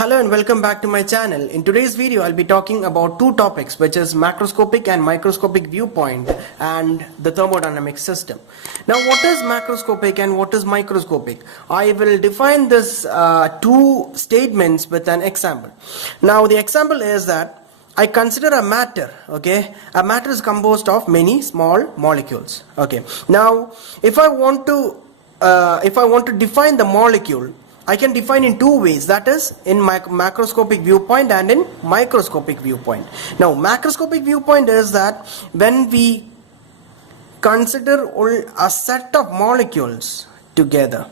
Hello and welcome back to my channel. In today's video I'll be talking about two topics, which is macroscopic and microscopic viewpoint and the thermodynamic system. Now what is macroscopic and what is microscopic? I will define this two statements with an example. Now the example is that I consider a matter, okay? A matter is composed of many small molecules, okay? Now if I want to define the molecule, I can define in two ways, that is in macroscopic viewpoint and in microscopic viewpoint. Now macroscopic viewpoint is that when we consider a set of molecules together,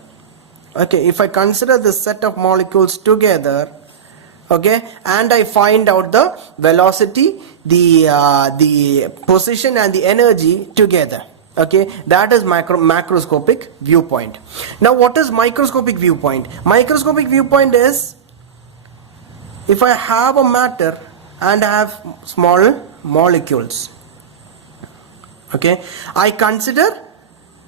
okay, if I consider this set of molecules together, okay, and I find out the velocity, the position and the energy together, okay, that is macroscopic viewpoint. Now what is microscopic viewpoint? Microscopic viewpoint is if I have a matter and I have small molecules, okay, I consider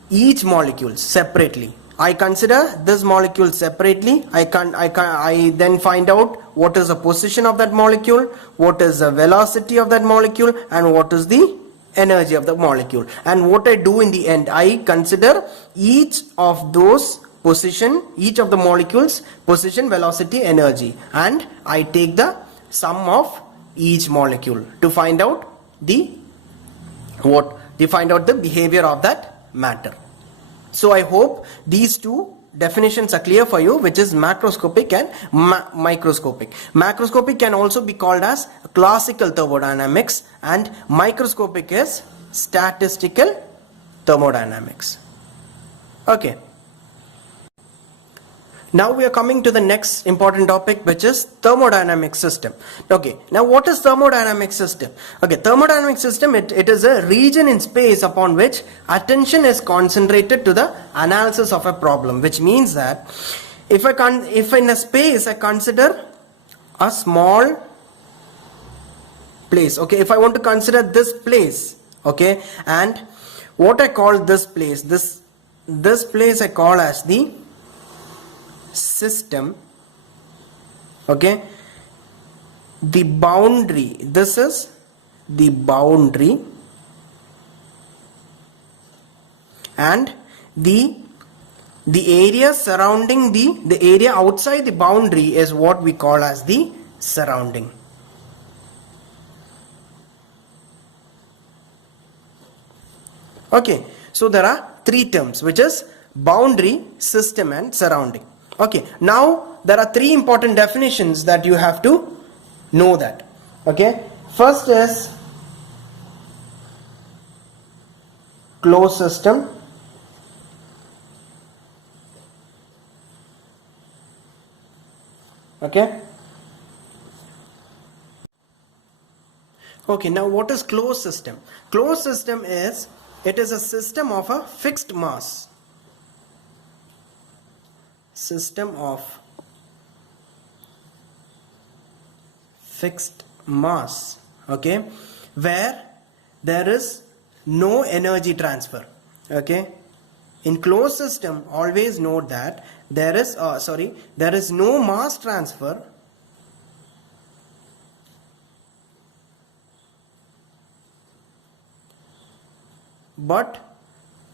each molecule separately. I consider this molecule separately. I then find out what is the position of that molecule, what is the velocity of that molecule, and what is the energy of the molecule. And what I do in the end, I consider each of those position, each of the molecules position, velocity, energy, and I take the sum of each molecule to find out the behavior of that matter. So I hope these two definitions are clear for you, which is macroscopic and microscopic. Macroscopic can also be called as classical thermodynamics, and microscopic is statistical thermodynamics. Okay. Now we are coming to the next important topic, which is thermodynamic system. Okay, now what is thermodynamic system? Okay, thermodynamic system, it is a region in space upon which attention is concentrated to the analysis of a problem, which means that if in a space I consider a small place, okay, if I want to consider this place, okay, and what I call this place, this place I call as the system, okay, the boundary, this is the boundary, and the area surrounding the area outside the boundary is what we call as the surrounding. Okay, so there are three terms, which is boundary, system, and surrounding. Okay, now there are three important definitions that you have to know that. Okay, first is closed system. Okay. Okay, now what is closed system? Closed system is, it is a system of a fixed mass. System of fixed mass, okay, where there is no energy transfer. Okay, in closed system always note that there is no mass transfer, but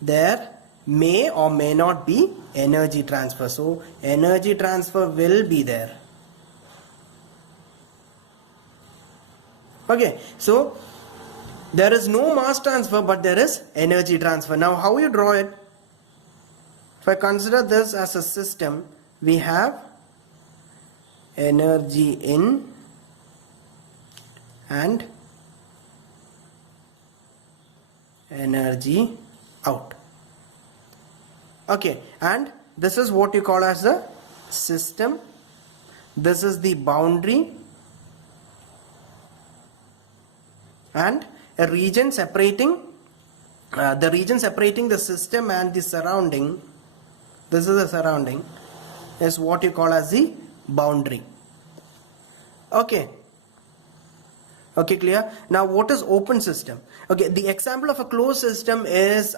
there may or may not be energy transfer. So energy transfer will be there. Okay, so there is no mass transfer, but there is energy transfer. Now how you draw it? If I consider this as a system, we have energy in and energy out. Okay, and this is what you call as the system. This is the boundary, and a region separating the system and the surrounding. This is the surrounding, is what you call as the boundary. Okay. Okay, clear? Now what is open system? Okay, the example of a closed system is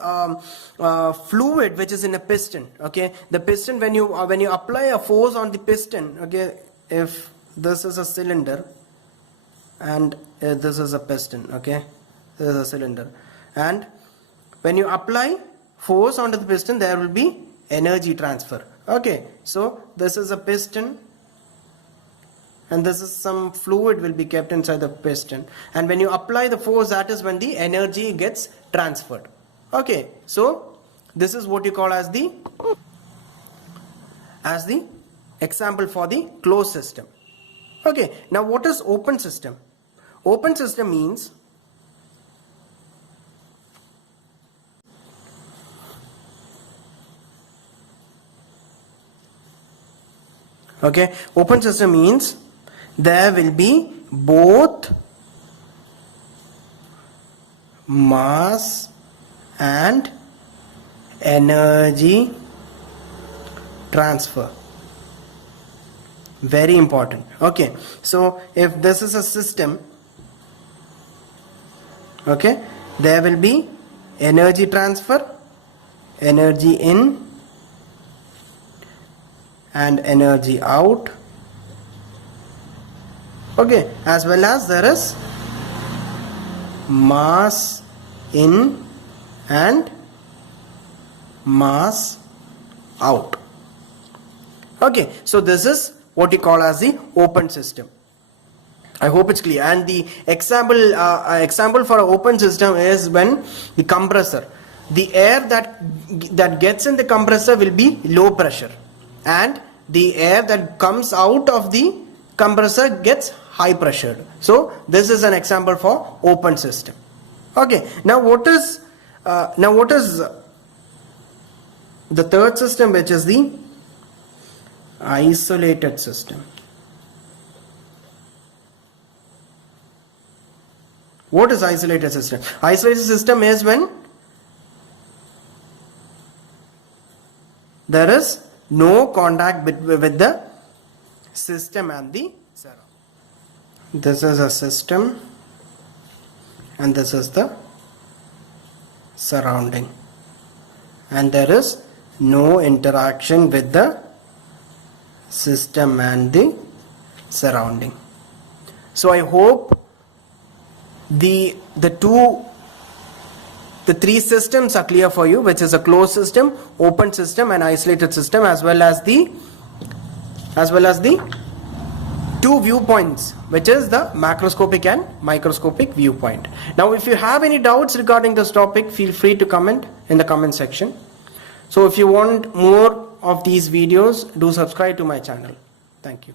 fluid which is in a piston. Okay, the piston, when you apply a force on the piston, okay, if this is a cylinder and this is a piston. Okay, this is a cylinder, and when you apply force onto the piston, there will be energy transfer. Okay, so this is a piston and this is some fluid will be kept inside the piston, and when you apply the force, that is when the energy gets transferred. Okay, so this is what you call as the example for the closed system. Okay, now what is open system? Open system means open system means there will be both mass and energy transfer. Very important. Okay, so if this is a system, okay, there will be energy transfer, energy in and energy out. Okay, as well as there is mass in and mass out. Okay, so this is what you call as the open system. I hope it's clear. And the example for an open system is when the compressor, the air that gets in the compressor will be low pressure, and the air that comes out of the compressor gets high pressured. So this is an example for open system. Okay, now what is the third system, which is the isolated system? What is isolated system? Isolated system is when there is no contact with the system and the surrounding. This is a system and this is the surrounding, and there is no interaction with the system and the surrounding. So I hope the three systems are clear for you, which is a closed system, open system and isolated system, as well as the two viewpoints, which is the macroscopic and microscopic viewpoint. Now if you have any doubts regarding this topic, feel free to comment in the comment section. So if you want more of these videos, do subscribe to my channel. Thank you.